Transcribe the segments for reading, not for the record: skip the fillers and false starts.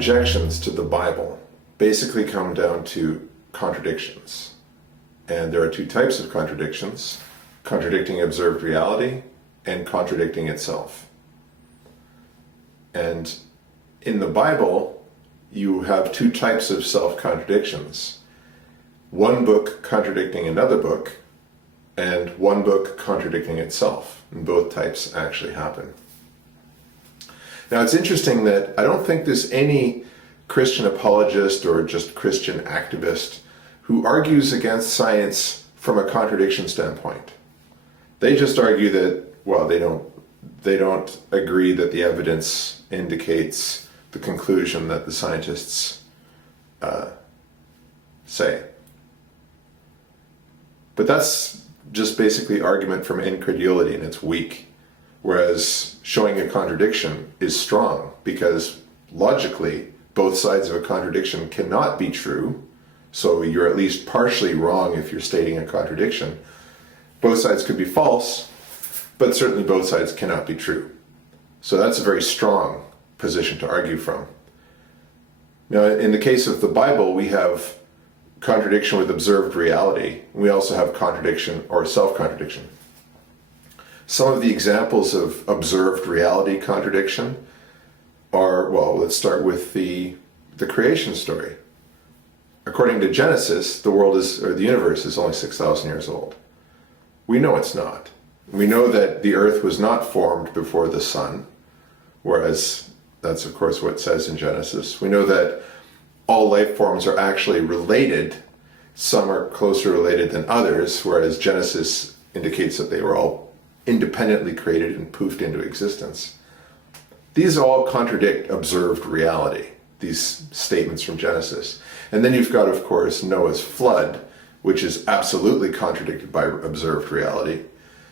objections to the Bible basically come down to contradictions. And there are two types of contradictions: contradicting observed reality and contradicting itself. And in the Bible, you have two types of self-contradictions. One book contradicting another book, and one book contradicting itself. And both types actually happen. Now, it's interesting that I don't think there's any Christian apologist or just Christian activist who argues against science from a contradiction standpoint. They just argue that, well, they don't agree that the evidence indicates the conclusion that the scientists say. But that's just basically argument from incredulity, and it's weak. Whereas showing a contradiction is strong, because logically both sides of a contradiction cannot be true. So you're at least partially wrong if you're stating a contradiction. Both sides could be false, but certainly both sides cannot be true. So that's a very strong position to argue from. Now, in the case of the Bible, we have contradiction with observed reality. We also have contradiction or self-contradiction. Some of the examples of observed reality contradiction are, well, let's start with the creation story. According to Genesis, the universe is only 6,000 years old. We know it's not. We know that the earth was not formed before the sun, whereas that's of course what it says in Genesis. We know that all life forms are actually related. Some are closer related than others, whereas Genesis indicates that they were all independently created and poofed into existence. These all contradict observed reality, these statements from Genesis. And then you've got, of course, Noah's flood, which is absolutely contradicted by observed reality.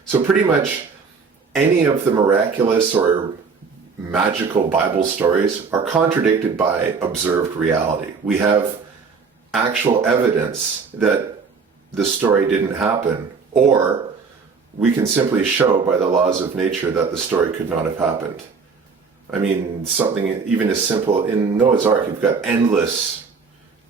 So pretty much any of the miraculous or magical Bible stories are contradicted by observed reality. We have actual evidence that the story didn't happen, or we can simply show by the laws of nature that the story could not have happened. I mean, something even as simple, in Noah's Ark, you've got endless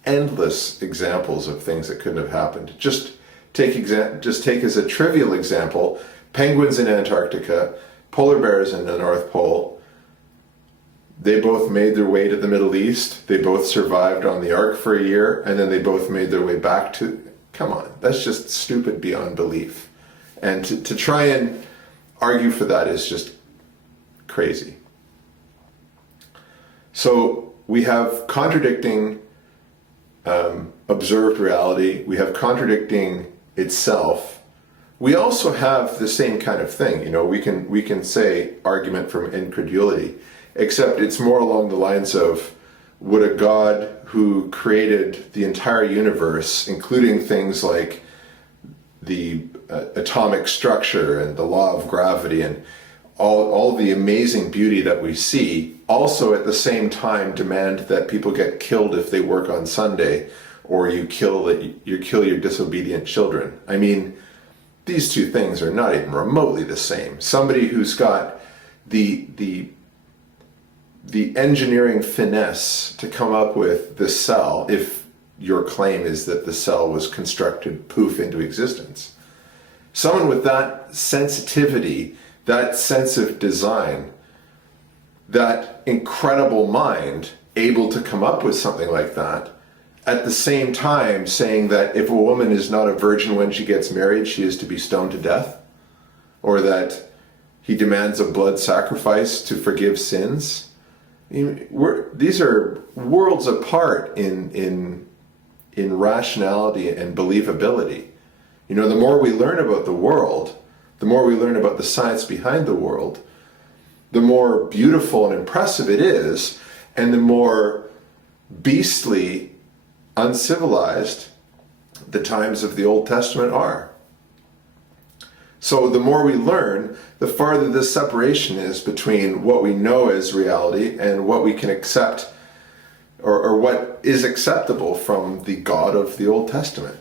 examples of things that couldn't have happened. Just take as a trivial example, penguins in Antarctica, polar bears in the North Pole. They both made their way to the Middle East. They both survived on the Ark for a year, and then they both made their way back to... Come on, that's just stupid beyond belief. And to try and argue for that is just crazy. So we have contradicting observed reality. We have contradicting itself. We also have the same kind of thing. You know, we can say argument from incredulity, except it's more along the lines of, would a God who created the entire universe, including things like the atomic structure and the law of gravity and all the amazing beauty that we see, also at the same time demand that people get killed if they work on Sunday, or you kill your disobedient children? I mean, these two things are not even remotely the same. Somebody who's got the engineering finesse to come up with the cell, if your claim is that the cell was constructed poof into existence. Someone with that sensitivity, that sense of design, that incredible mind, able to come up with something like that, at the same time saying that if a woman is not a virgin when she gets married, she is to be stoned to death, or that he demands a blood sacrifice to forgive sins. These are worlds apart in rationality and believability. You know, the more we learn about the world, the more we learn about the science behind the world, the more beautiful and impressive it is, and the more beastly, uncivilized the times of the Old Testament are. So the more we learn, the farther the separation is between what we know as reality and what we can accept, or what is acceptable from the God of the Old Testament.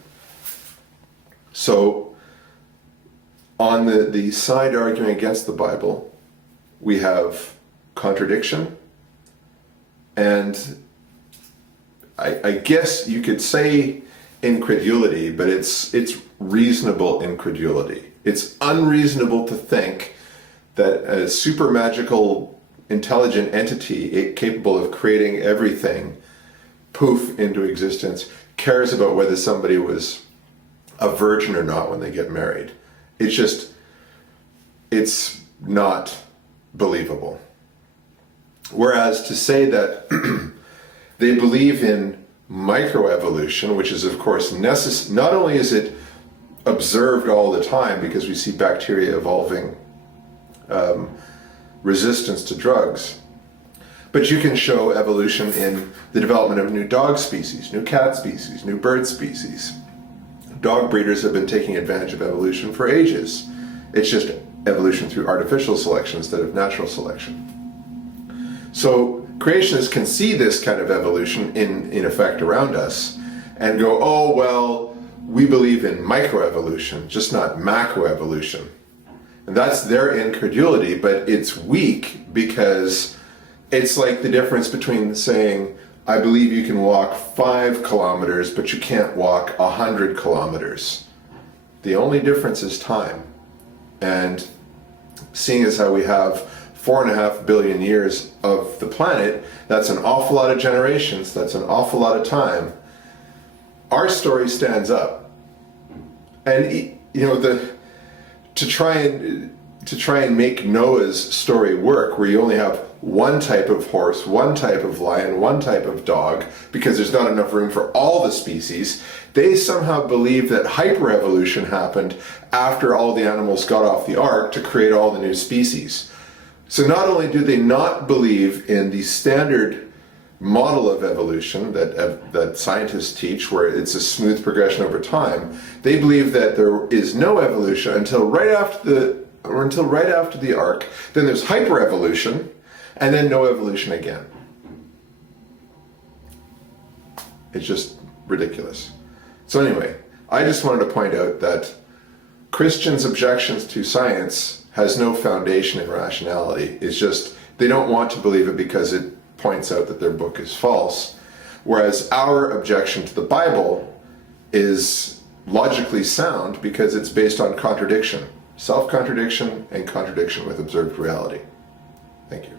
So on the side arguing against the Bible, we have contradiction, and I guess you could say incredulity, but it's reasonable incredulity. It's unreasonable to think that a super magical intelligent entity capable of creating everything, poof, into existence, cares about whether somebody was a virgin or not when they get married. It's not believable. Whereas to say that they believe in microevolution, which is of course necessary, not only is it observed all the time because we see bacteria evolving resistance to drugs, but you can show evolution in the development of new dog species, new cat species, new bird species. Dog breeders have been taking advantage of evolution for ages. It's just evolution through artificial selection instead of natural selection. So creationists can see this kind of evolution in effect around us and go, oh, well, we believe in microevolution, just not macroevolution. And that's their incredulity, but it's weak because it's like the difference between saying, I believe you can walk 5 kilometers, but you can't walk 100 kilometers. The only difference is time. And seeing as how we have 4.5 billion years of the planet, that's an awful lot of generations, that's an awful lot of time. Our story stands up. And you know, to try and make Noah's story work, where you only have one type of horse, one type of lion, one type of dog, because there's not enough room for all the species, they somehow believe that hyperevolution happened after all the animals got off the ark to create all the new species. So not only do they not believe in the standard model of evolution that scientists teach, where it's a smooth progression over time, they believe that there is no evolution until right after the ark. Then there's hyperevolution, and then no evolution again. It's just ridiculous. So anyway, I just wanted to point out that Christians' objections to science has no foundation in rationality. It's just they don't want to believe it because it points out that their book is false. Whereas our objection to the Bible is logically sound because it's based on contradiction, self-contradiction and contradiction with observed reality. Thank you.